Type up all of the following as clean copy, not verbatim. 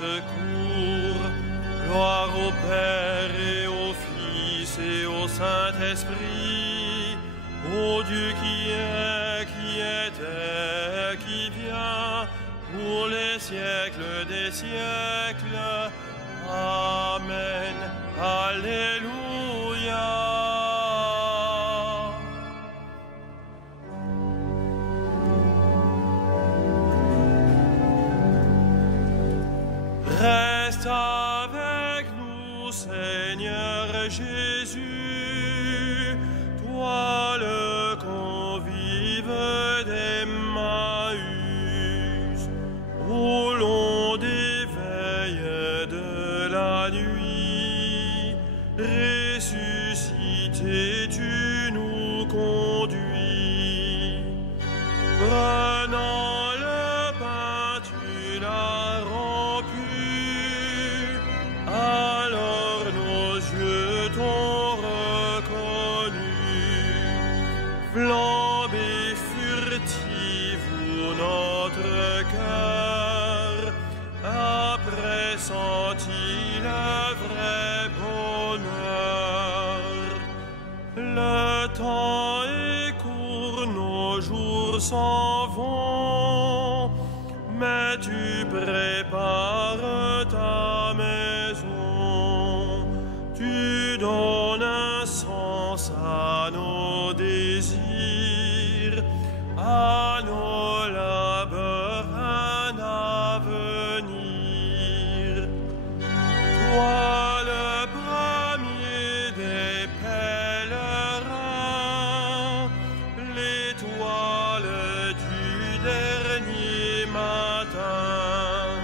secours. Gloire au Père et au Fils et au Saint-Esprit, ô Dieu qui est, qui était, qui vient, pour les siècles des siècles. Amen. Alléluia. Reste avec nous, Seigneur Jésus, toi le convive d'Emmaüs, au long des veilles de la nuit, ressuscité, tu nous conduis. Prenant le pain, tu l'as rompu, alors nos yeux t'ont reconnu. Flambée furtive où notre cœur a pressenti le vrai bonheur. Le temps est court, nos jours s'en vont, mais tu prépares ta maison. Tu donnes un sens à nos désirs, à nos labeurs un avenir. Toi le premier des pèlerins, l'étoile du dernier matin,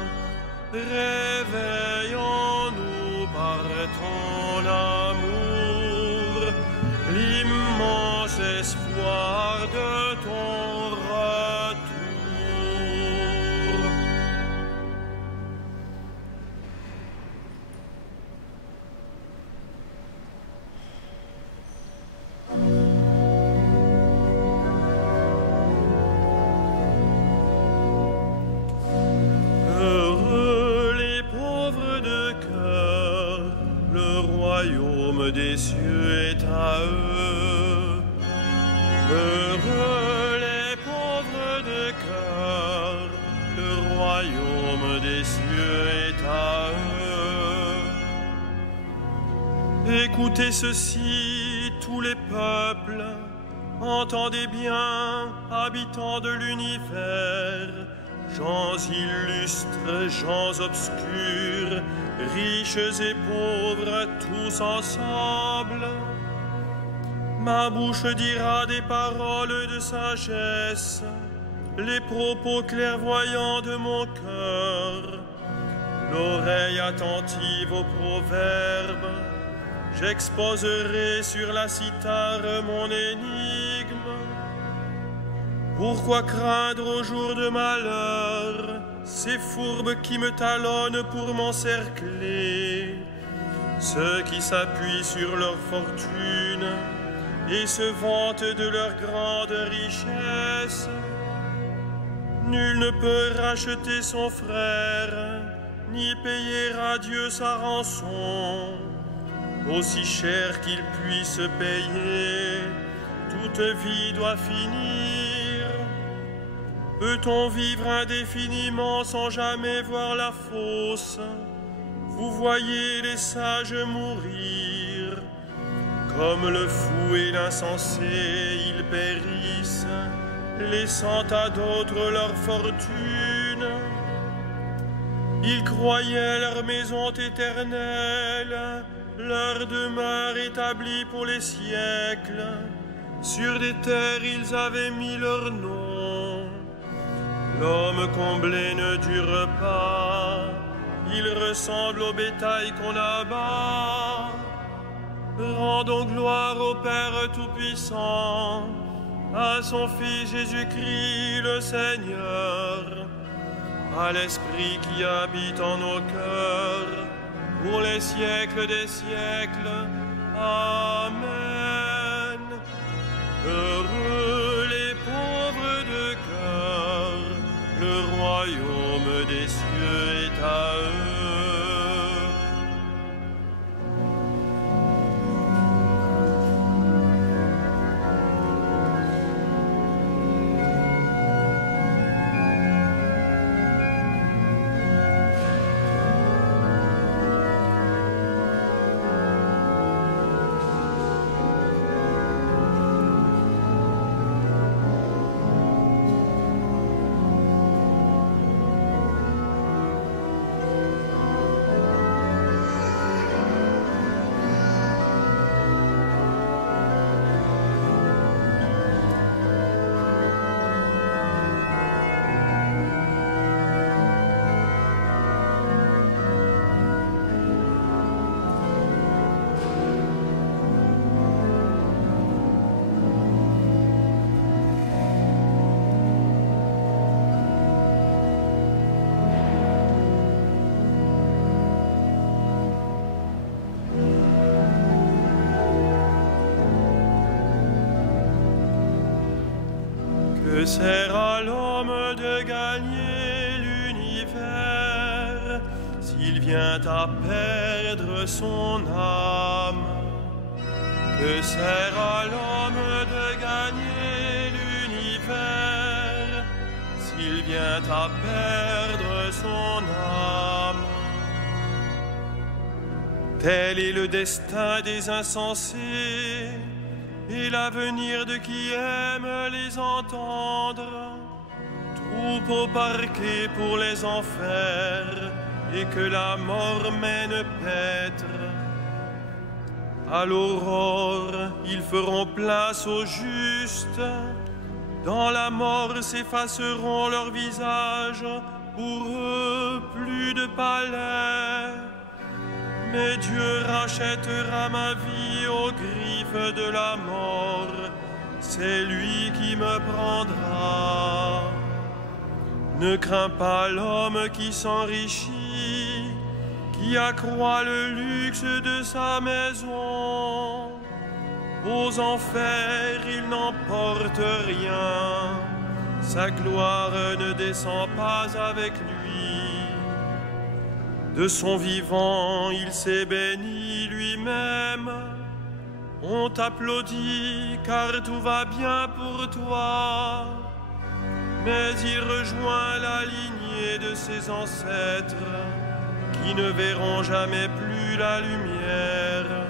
réveillons-nous par ton amour, l'immense espoir de ton retour. Heureux les pauvres de cœur, le royaume des cieux est à eux. Heureux les pauvres de cœur, le royaume des cieux est à eux. Écoutez ceci, tous les peuples, entendez bien, habitants de l'univers, gens illustres, gens obscurs, riches et pauvres, tous ensemble. Ma bouche dira des paroles de sagesse, les propos clairvoyants de mon cœur. L'oreille attentive aux proverbes, j'exposerai sur la cithare mon énigme. Pourquoi craindre au jour de malheur ces fourbes qui me talonnent pour m'encercler, ceux qui s'appuient sur leur fortune et se vantent de leur grande richesse? Nul ne peut racheter son frère, ni payer à Dieu sa rançon, aussi cher qu'il puisse payer. Toute vie doit finir. Peut-on vivre indéfiniment sans jamais voir la fosse? Vous voyez les sages mourir, comme le fou et l'insensé, ils périssent, laissant à d'autres leur fortune. Ils croyaient leur maison éternelle, leur demeure établie pour les siècles. Sur des terres ils avaient mis leur nom. L'homme comblé ne dure pas, il ressemble au bétail qu'on abat. Rendons gloire au Père Tout-Puissant, à son Fils Jésus-Christ le Seigneur, à l'Esprit qui habite en nos cœurs, pour les siècles des siècles. Amen. Heureux les pauvres de cœur, le royaume des cieux est à eux. Que sert à l'homme de gagner l'univers s'il vient à perdre son âme? Que sert à l'homme de gagner l'univers s'il vient à perdre son âme? Tel est le destin des insensés et l'avenir de qui aime les entendre. Troupe au parquet pour les enfers et que la mort mène paître. À l'aurore, ils feront place aux justes. Dans la mort s'effaceront leurs visages. Pour eux, plus de palais. Mais Dieu rachètera ma vie aux griffes de la mort. C'est lui qui me prendra. Ne crains pas l'homme qui s'enrichit, qui accroît le luxe de sa maison. Aux enfers, il n'emporte rien. Sa gloire ne descend pas avec lui. De son vivant, il s'est béni lui-même. On t'applaudit car tout va bien pour toi. Mais il rejoint la lignée de ses ancêtres qui ne verront jamais plus la lumière.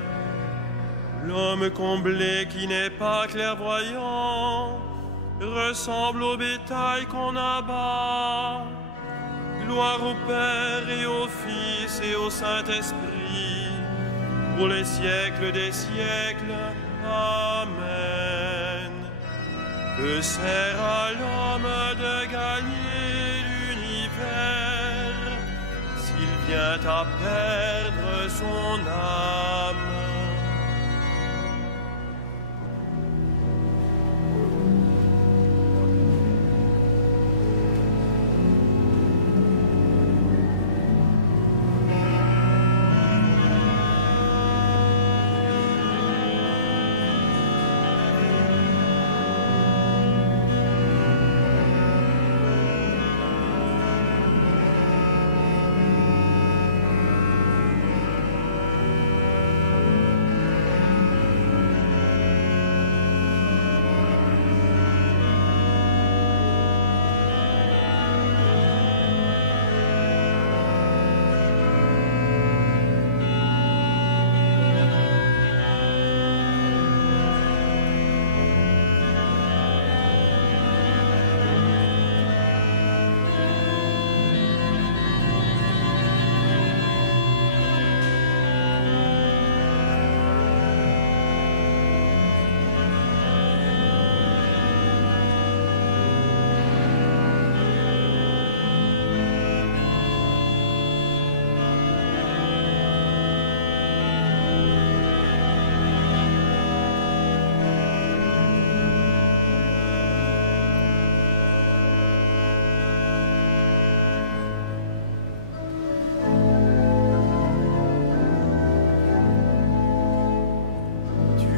L'homme comblé qui n'est pas clairvoyant ressemble au bétail qu'on abat. Gloire au Père et au Fils et au Saint-Esprit, pour les siècles des siècles. Amen. Que sert à l'homme de gagner l'univers s'il vient à perdre son âme?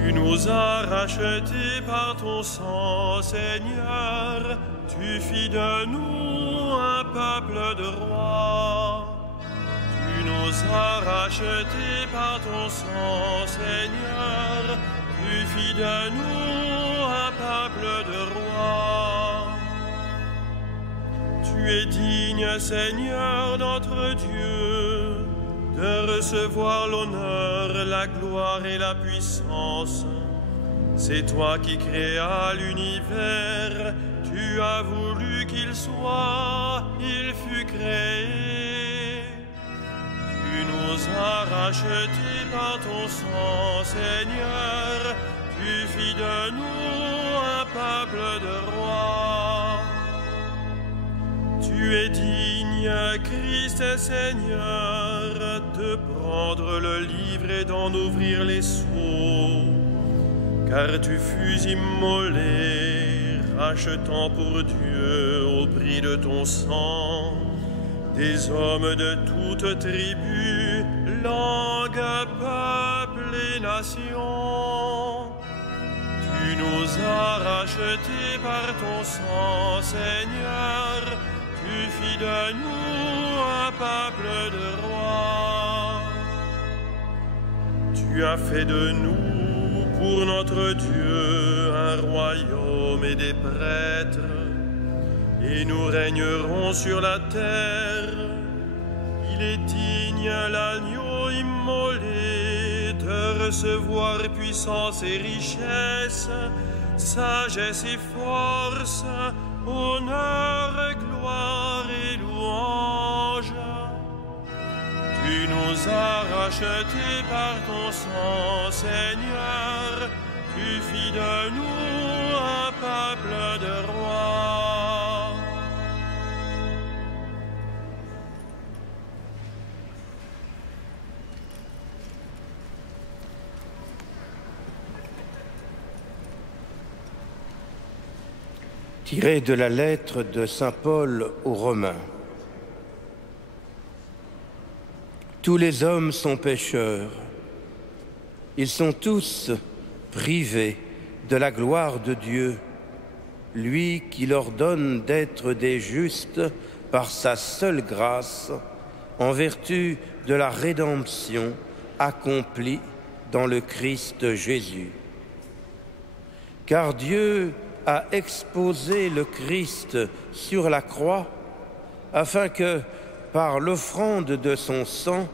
Tu nous as rachetés par ton sang, Seigneur. Tu fis de nous un peuple de rois. Tu nous as rachetés par ton sang, Seigneur. Tu fis de nous un peuple de rois. Tu es digne, Seigneur, notre Dieu, de recevoir l'honneur, la gloire et la puissance. C'est toi qui créas l'univers, tu as voulu qu'il soit, il fut créé. Tu nous as rachetés par ton sang, Seigneur, tu fis de nous un peuple de rois. Tu es digne, Christ et Seigneur, de prendre le livre et d'en ouvrir les sceaux, car tu fus immolé, rachetant pour Dieu au prix de ton sang des hommes de toutes tribus, langues, peuples et nations. Tu nous as rachetés par ton sang, Seigneur. Tu fis de nous un peuple de rois. Tu as fait de nous, pour notre Dieu, un royaume et des prêtres, et nous régnerons sur la terre. Il est digne, l'agneau immolé, de recevoir puissance et richesse, sagesse et force, honneur, gloire et louange. Tu nous as rachetés par ton sang, Seigneur. Tu fis de nous un peuple de rois. Tiré de la lettre de saint Paul aux Romains. Tous les hommes sont pécheurs. Ils sont tous privés de la gloire de Dieu, lui qui leur donne d'être des justes par sa seule grâce, en vertu de la rédemption accomplie dans le Christ Jésus. Car Dieu a exposé le Christ sur la croix afin que, par l'offrande de son sang,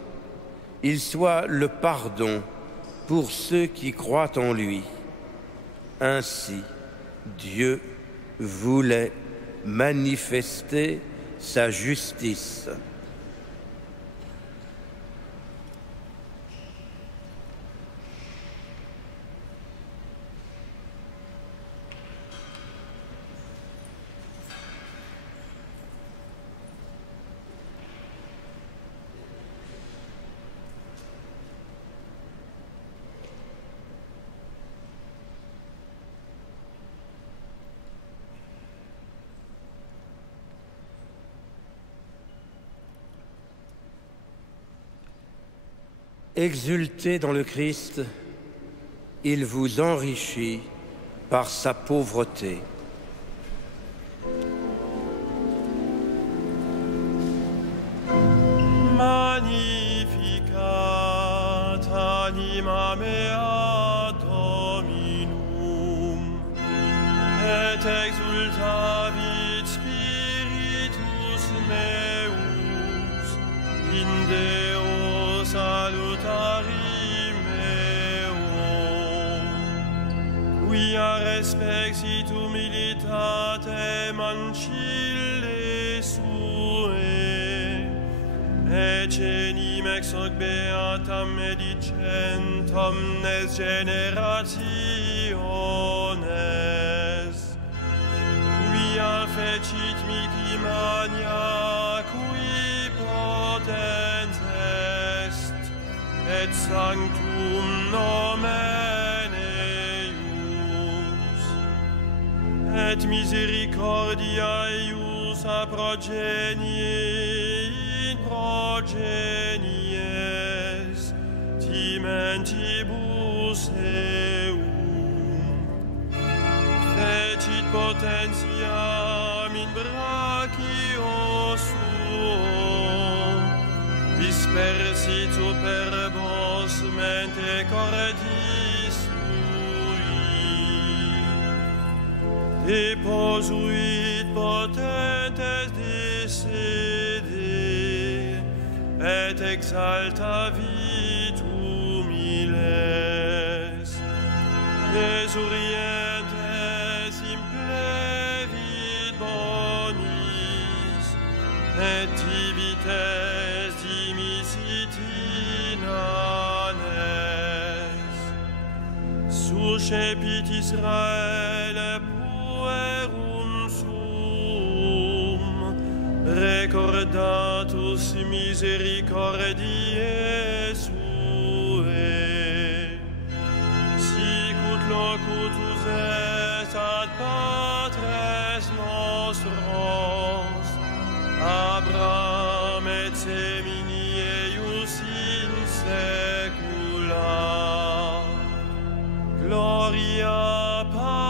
il soit le pardon pour ceux qui croient en lui. Ainsi, Dieu voulait manifester sa justice. Exultez dans le Christ, il vous enrichit par sa pauvreté. Magnificat anima mea Dominum, et exultavit spiritus meus in Deo salutari meo, quia respexit humilitatem ancille sue, ecenim ex hoc beatam medicent omnes generationes, quia fecit mihi magna, qui potens et sanctum nomen eius, et misericordia eius a progenie in progenies timentibus eum, fecit potentiam in brachio suo, dispersit superbos mente cordis sui, deposuit potentes de sede, et exaltavit humiles, desurientes implevit bonis, et tibites dimissitinanes, suscepit Israel puerum sum, recordatus misericordiae suae, sicut locutus est ad patres nostros, Abraham et semini eius in secula. Gloria Patri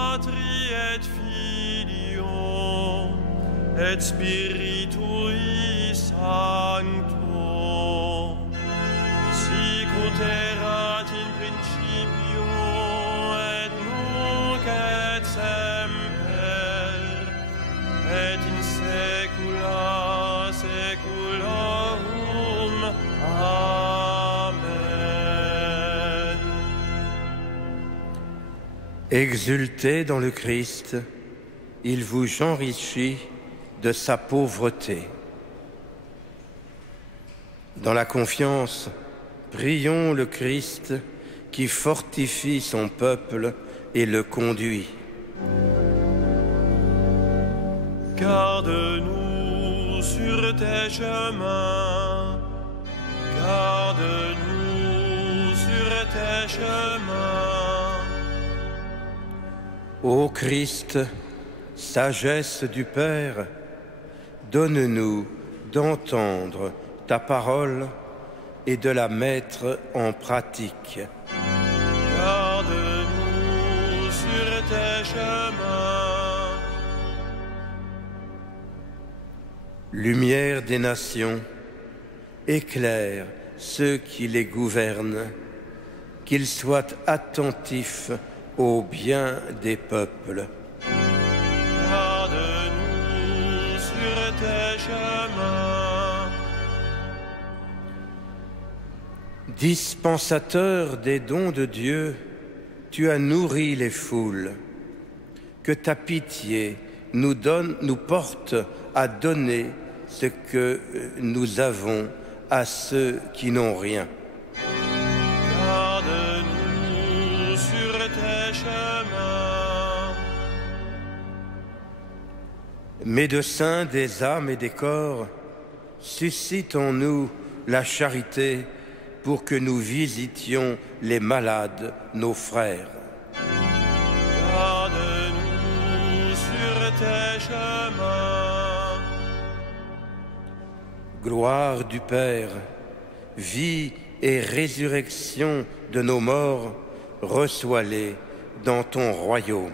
et Spiritui Sancto, sic ut erat in principio et nunc et semper et in saecula saeculorum. Amen. Exultez dans le Christ, il vous enrichit de sa pauvreté. Dans la confiance, prions le Christ qui fortifie son peuple et le conduit. Garde-nous sur tes chemins, garde-nous sur tes chemins. Ô Christ, sagesse du Père, donne-nous d'entendre ta parole et de la mettre en pratique. Garde-nous sur tes chemins. Lumière des nations, éclaire ceux qui les gouvernent, qu'ils soient attentifs au bien des peuples. Garde-nous sur tes chemins. Dispensateur des dons de Dieu, tu as nourri les foules. Que ta pitié nous porte à donner ce que nous avons à ceux qui n'ont rien. Garde-nous sur tes chemins. Médecin des âmes et des corps, suscite en nous la charité pour que nous visitions les malades, nos frères. Garde-nous sur tes chemins. Gloire du Père, vie et résurrection de nos morts, reçois-les dans ton royaume.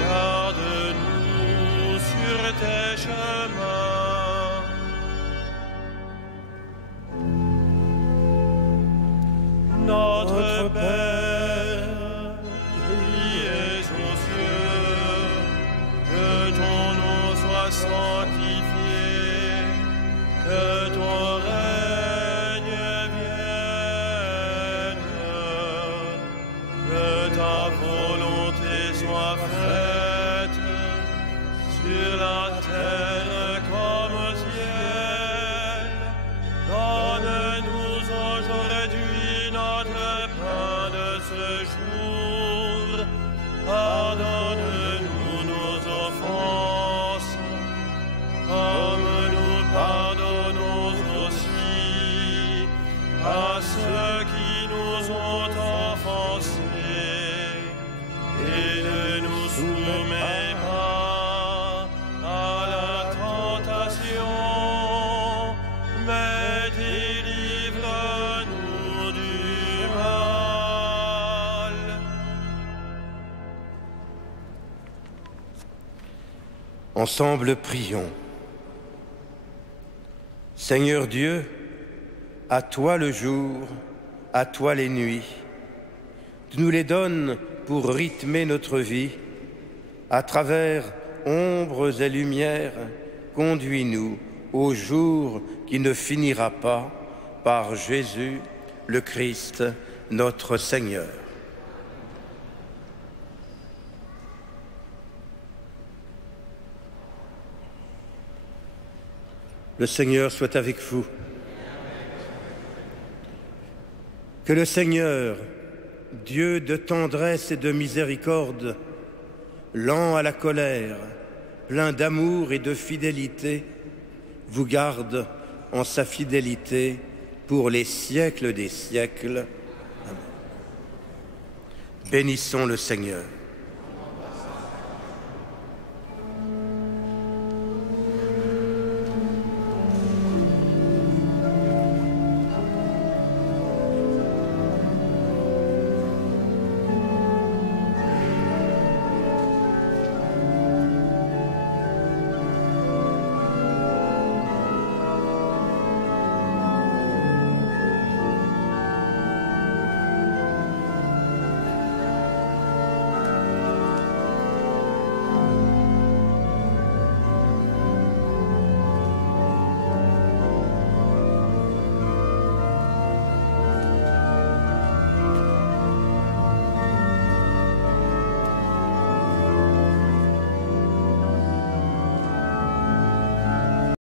Garde-nous sur tes chemins. Notre Père, qui es aux cieux, que ton nom soit sanctifié, que ton règne vienne, que ta volonté soit faite sur la terre comme au ciel. Donne-nous aujourd'hui notre pain de ce jour. Pardonne-nous nos offenses, comme nous pardonnons aussi à ceux qui nous ont offensés. Et ne nous soumets pas à la tentation, mais délivre-nous du mal. Ensemble, prions. Seigneur Dieu, à toi le jour, à toi les nuits. Tu nous les donnes pour rythmer notre vie. À travers ombres et lumières, conduis-nous au jour qui ne finira pas, par Jésus, le Christ, notre Seigneur. Le Seigneur soit avec vous. Que le Seigneur, Dieu de tendresse et de miséricorde, lent à la colère, plein d'amour et de fidélité, vous garde en sa fidélité pour les siècles des siècles. Amen. Bénissons le Seigneur.